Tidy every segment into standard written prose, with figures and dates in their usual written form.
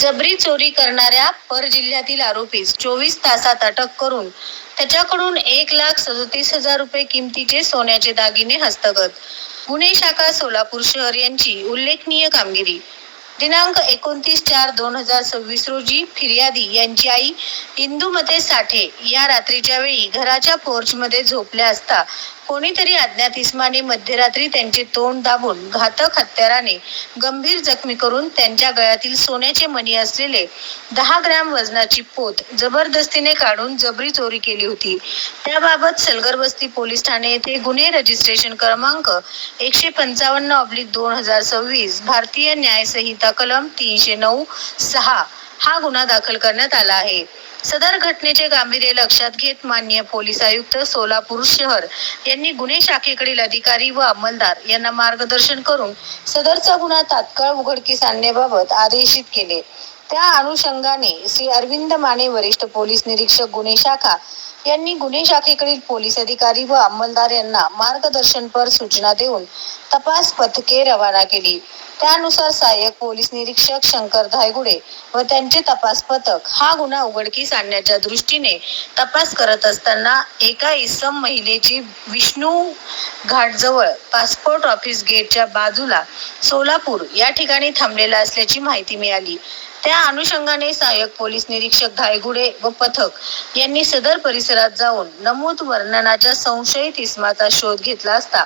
जबरी चोरी करणाऱ्या परजिल्ह्यातील आरोपीस 24 तासात अटक करून त्याच्याकडून 1,37,000 रुपये किमतीचे सोन्याचे दागिने हस्तगत. गुन्हे शाखा सोलापूर शहर यांची उल्लेखनीय कामगिरी. दिनांक 29/4/2026 रोजी फिर्यादी यांची आई इंदुमती साठे या रात्रीच्या वेळी घराच्या पोर्चमध्ये झोपल्या असता कोणीतरी अज्ञात इसमाने मध्यरात्री त्यांचे तोंड दाबून घातक हत्याराने गंभीर जखमी करून त्यांच्या गळ्यातील सोन्याचे मणी असलेले 10 ग्रॅम वजनाची पोत जबरदस्तीने काढून जबरी चोरी केली होती. त्याबाबत सलगरवस्ती पोलीस ठाणे येथे गुन्हे रजिस्ट्रेशन क्रमांक 155/2026 भारतीय न्याय संहिता कलम 309/6 हा गुन्हा दाखल करण्यात आला आहे. सदर घटनेचे गांभीर्य लक्षात घेत माननीय पोलीस आयुक्त सोलापूर शहर यांनी गुन्हे शाखेकडील अधिकारी व अंमलदार यांना मार्गदर्शन करून सदरचा गुन्हा तात्काळ उघडकीस आणण्याबाबत आदेशित केले. त्या अनुषंगाने श्री अरविंद माने वरिष्ठ पोलीस निरीक्षक गुन्हे शाखा यांनी गुन्हे शाखेकडील पोलीस अधिकारी व अंमलदार यांना मार्गदर्शनपर सूचना देऊन तपास पथके रवाना केली. त्यानुसार सहाय्यक पोलीस निरीक्षक शंकर धायगुडे व त्यांचे तपास पथक हा गुन्हा उघडकीस आणण्याच्या दृष्टीने तपास करत असताना एका इसम महिलेची विष्णू घाटजवळ पासपोर्ट ऑफिस गेटच्या बाजूला सोलापूर या ठिकाणी थांबलेला असल्याची माहिती मिळाली. त्या अनुषंगाने सहाय्यक पोलीस निरीक्षक धायगुडे व पथक यांनी सदर परिसरात जाऊन नमूद वर्णनाच्या संशयित इसमाचा शोध घेतला असता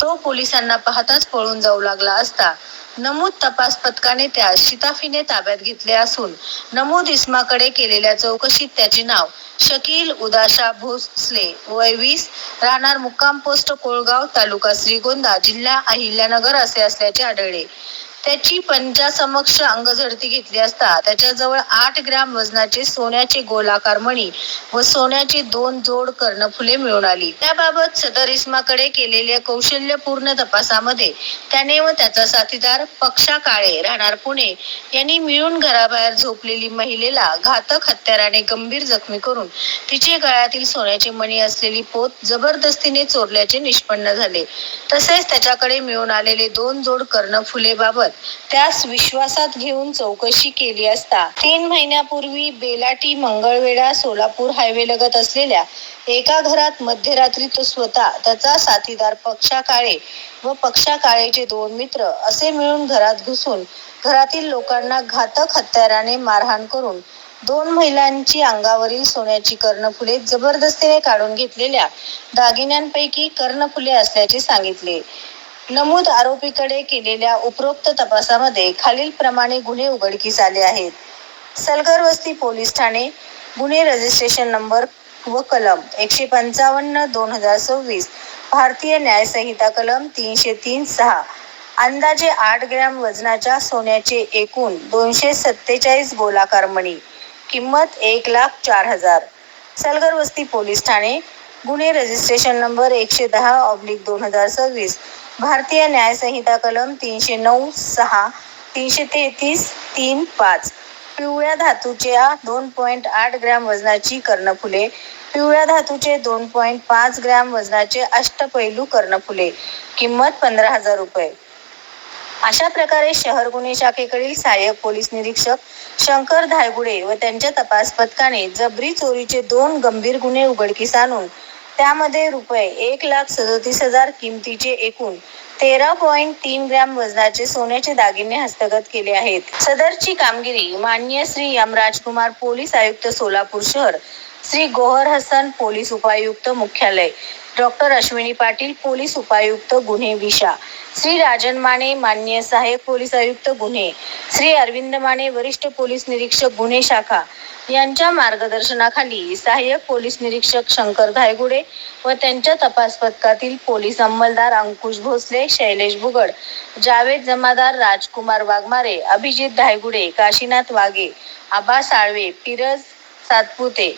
तो पोलिसांना पाहताच पळून जाऊ लागला असता नमूद तपास पथकाने त्यास शिताफीने ताब्यात घेतले असून नमूद इसमाकडे केलेल्या चौकशीत त्याचे नाव शकील उदाशा भोसले वय 20 राहणार मुक्काम पोस्ट कोळगाव तालुका श्रीगोंदा जिल्हा अहिल्यानगर असे असल्याचे आढळले. त्याची पंचासमक्ष अंगझडती घेतली असता त्याच्याजवळ 8 ग्रॅम वजनाचे सोन्याचे गोलाकार मणी व सोन्याचे 2 जोड कर्णफुले मिळून आली. त्याबाबत सदर इस्माकडे केलेल्या कौशल्यपूर्ण तपासामध्ये त्याने व त्याचा साथीदार पक्षा काळे राहणार पुणे यांनी मिळून घराबाहेर झोपलेली महिलेला घातक हत्याराने गंभीर जखमी करून तिचे गळ्यातील सोन्याचे मणी असलेली पोत जबरदस्तीने चोरल्याचे निष्पन्न झाले. तसेच त्याच्याकडे मिळून आलेले 2 जोड कर्णफुले बाबत त्यास विश्वासात घेऊन चौकशी केली असता 3 महिन्यापूर्वी बेलाटी मंगळवेढा सोलापूर हायवे लगत असलेल्या एका घरात मध्यरात्री तो स्वतः त्याचा साथीदार पक्षा काळे व पक्षा काळेचे 2 मित्र असे मिळून घरात घुसून घरातील लोकांना घातक हत्याराने मारहाण करून 2 महिलांची अंगावरील सोन्याची कर्णफुले जबरदस्तीने काढून घेतलेल्या दागिन्यांपैकी कर्णफुले असल्याचे सांगितले. नमूद आरोपीकडे केलेल्या उपरोक्त तपासामध्ये खालील प्रमाणे गुन्हे उघडकीस आले आहेत. सलगरवस्ती पोलीस ठाणे गुन्हे रजिस्ट्रेशन नंबर व कलम 155/2026 भारतीय न्याय संहिता कलम 303/6 अंदाजे 8 ग्रॅम वजनाच्या सोन्याचे एकूण 247 गोलाकार मणी किंमत 1,04,000. सलगरवस्ती पोलीस ठाणे गुन्हे रजिस्ट्रेशन नंबर 110/2026 भारतीय न्याय संहिता कलम 309/6 333/3-5 पिवळ्या धातूच्या 2.8 ग्रॅम वजनाची कर्णफुले पिवळ्या धातूचे 2.5 ग्रॅम वजनाचे अष्टपैलू कर्णफुले किंमत 15,000 रुपये. अशा प्रकारे शहर गुन्हे शाखेकडील सहाय्यक पोलीस निरीक्षक शंकर धायगुडे व त्यांच्या तपास पथकाने जबरी चोरीचे 2 गंभीर गुन्हे उघडकीस आणून त्यामध्ये रुपये 1,37,000 किमतीचे एकूण 13.3 ग्रॅम वजनाचे सोन्याचे दागिने हस्तगत केले आहेत. सदरची कामगिरी माननीय श्री एम राजकुमार पोलीस आयुक्त सोलापूर शहर, श्री गोहर हसन पोलीस उपायुक्त मुख्यालय, डॉक्टर अश्विनी पाटील पोलीस उपायुक्त गुन्हे विशा, श्री राजन माने माननीय सहाय्यक पोलीस आयुक्त गुन्हे, श्री अरविंद माने वरिष्ठ पोलीस निरीक्षक गुन्हे शाखा यांच्या मार्गदर्शनाखाली सहाय्यक पोलीस निरीक्षक शंकर धायगुडे व त्यांच्या तपास पथकातील पोलीस अंमलदार अंकुश भोसले, शैलेश बुगड, जावेद जमादार, राजकुमार वाघमारे, अभिजित धायगुडे, काशीनाथ वाघे, आबा साळवे, फिरज सातपुते,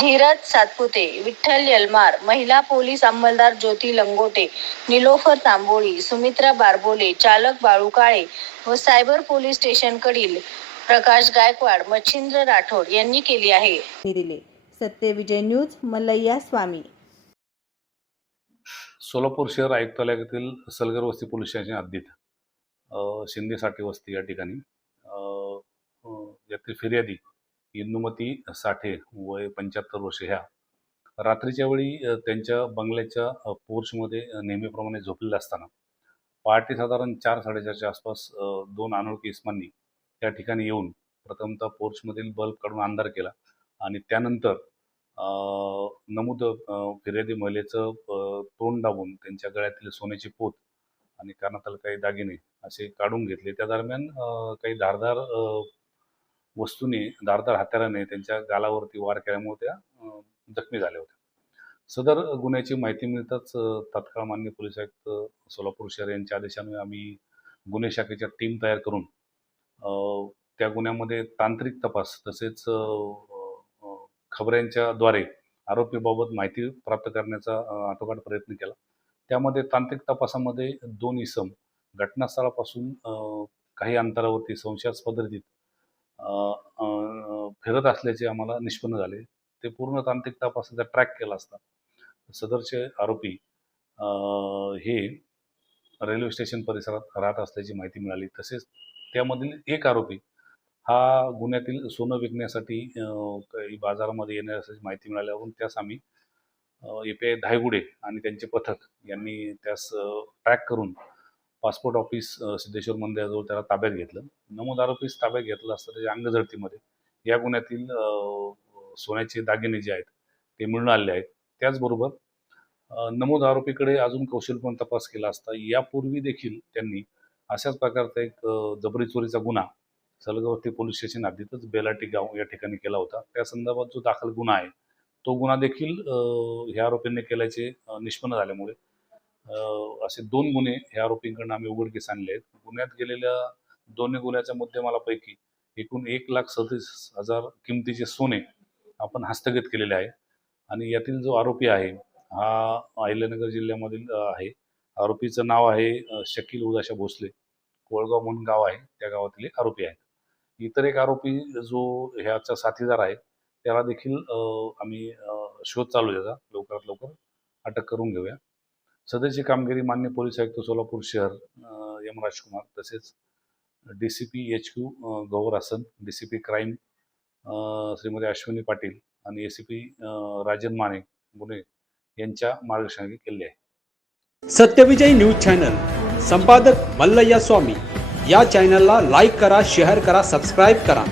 धीरज सातपुते, विठ्ठल यलमार, महिला पोलीस अंमलदार ज्योती लंगोटे, निलोफर तांबोळी, सुमित्रा बारबोले, चालक बाळू काळे व सायबर पोलीस स्टेशनकडील प्रकाश गायकवाड, मच्छिंद्र राठोड यांनी केली आहे. सत्यविजय न्यूज मल्लय्या स्वामी. सोलापूर शहर आयुक्तालयातील सलगरवस्ती पोलीस स्टेशन हद्दीत शिंदे साठे वस्ती या ठिकाणी यातील फिर्यादी इंदुमती साठे वय 75 वर्षे ह्या रात्रीच्या वेळी त्यांच्या बंगल्याच्या पोर्चमध्ये नेहमीप्रमाणे झोपलेल्या असताना पहाटे साधारण 4-4:30च्या आसपास दोन अनोळखी इस्मांनी त्या ठिकाणी येऊन प्रथमतः पोर्चमधील बल्ब काढून अंधार केला आणि त्यानंतर नमूद फिर्यादी महिलेचं तोंड दाबून त्यांच्या गळ्यातील सोन्याची पोत आणि कानातील काही दागिने असे काढून घेतले. त्या दरम्यान काही धारदार धारदार हत्याराने त्यांच्या गालावरती वार केल्यामुळे त्या जखमी झाल्या होत्या. सदर गुन्ह्याची माहिती मिळताच तात्काळ माननीय पोलीस आयुक्त सोलापूर शहर यांच्या आदेशाने आम्ही गुन्हे शाखेच्या टीम तयार करून त्या गुन्ह्यामध्ये तांत्रिक तपास तसेच खबऱ्यांच्याद्वारे आरोपीबाबत माहिती प्राप्त करण्याचा आटोकाट प्रयत्न केला. त्यामध्ये तांत्रिक तपासामध्ये 2 इसम घटनास्थळापासून काही अंतरावरती संशयास्पद रीतीत फिरत असल्याचे आम्हाला निष्पन्न झाले. ते पूर्ण तांत्रिक तपासाचा ट्रॅक केला असता सदरचे आरोपी हे रेल्वे स्टेशन परिसरात राहत असल्याची माहिती मिळाली. तसेच त्यामधील एक आरोपी हा गुन्ह्यातील सोनं विकण्यासाठी काही बाजारामध्ये येणार असल्याची माहिती मिळाल्यावरून त्यास आम्ही API धायगुडे आणि त्यांचे पथक यांनी त्यास ट्रॅक करून पासपोर्ट ऑफिस सिद्धेश्वर मंदिराजवळ त्याला ताब्यात घेतलं. नमूद आरोपीस ताब्यात घेतलं असतं त्याच्या अंगझडतीमध्ये या गुन्ह्यातील सोन्याचे दागिने जे आहेत ते मिळून आलेले आहेत. त्याचबरोबर नमूद आरोपीकडे अजून कौशलपूर्ण तपास केला असता यापूर्वी देखील त्यांनी अशाच प्रकारचा एक जबरी चोरीचा गुन्हा सलगवती पोलीस स्टेशन हद्दीतच बेलाटी गाव या ठिकाणी केला होता. त्या संदर्भात जो दाखल गुन्हा आहे तो गुन्हा देखील ह्या आरोपींनी केल्याचे निष्पन्न झाल्यामुळे असे 2 गुन्हे ह्या आरोपींकडून आम्ही उघडकीस आणले आहेत. गुन्ह्यात गेलेल्या दोन्ही गुन्ह्याच्या मुद्देमालापैकी एकूण 1,37,000 किमतीचे सोने आपण हस्तगत केलेले आहे आणि यातील जो आरोपी आहे हा अहिल्यानगर जिल्ह्यामधील आहे. आरोपीचं नाव आहे शकील उदाशा भोसले, कोळगाव म्हणून गाव आहे, त्या गावातील एक आरोपी आहे. इतर एक आरोपी जो ह्याचा साथीदार आहे त्याला देखील आम्ही शोध चालू त्याचा लवकरात लवकर अटक करून घेऊया. सदरची कामगिरी माननीय पोलीस आयुक्त सोलापूर शहर M. राजकुमार तसेच DCP HQ गौर हसन, DCP क्राईम श्रीमती अश्विनी पाटील आणि ACP राजन माने गुन्हे यांच्या मार्गदर्शनाखाली केले आहे. सत्यविजय न्यूज चॅनल संपादक मल्लय्या स्वामी या चॅनलला लाईक करा, शेअर करा, सबस्क्राईब करा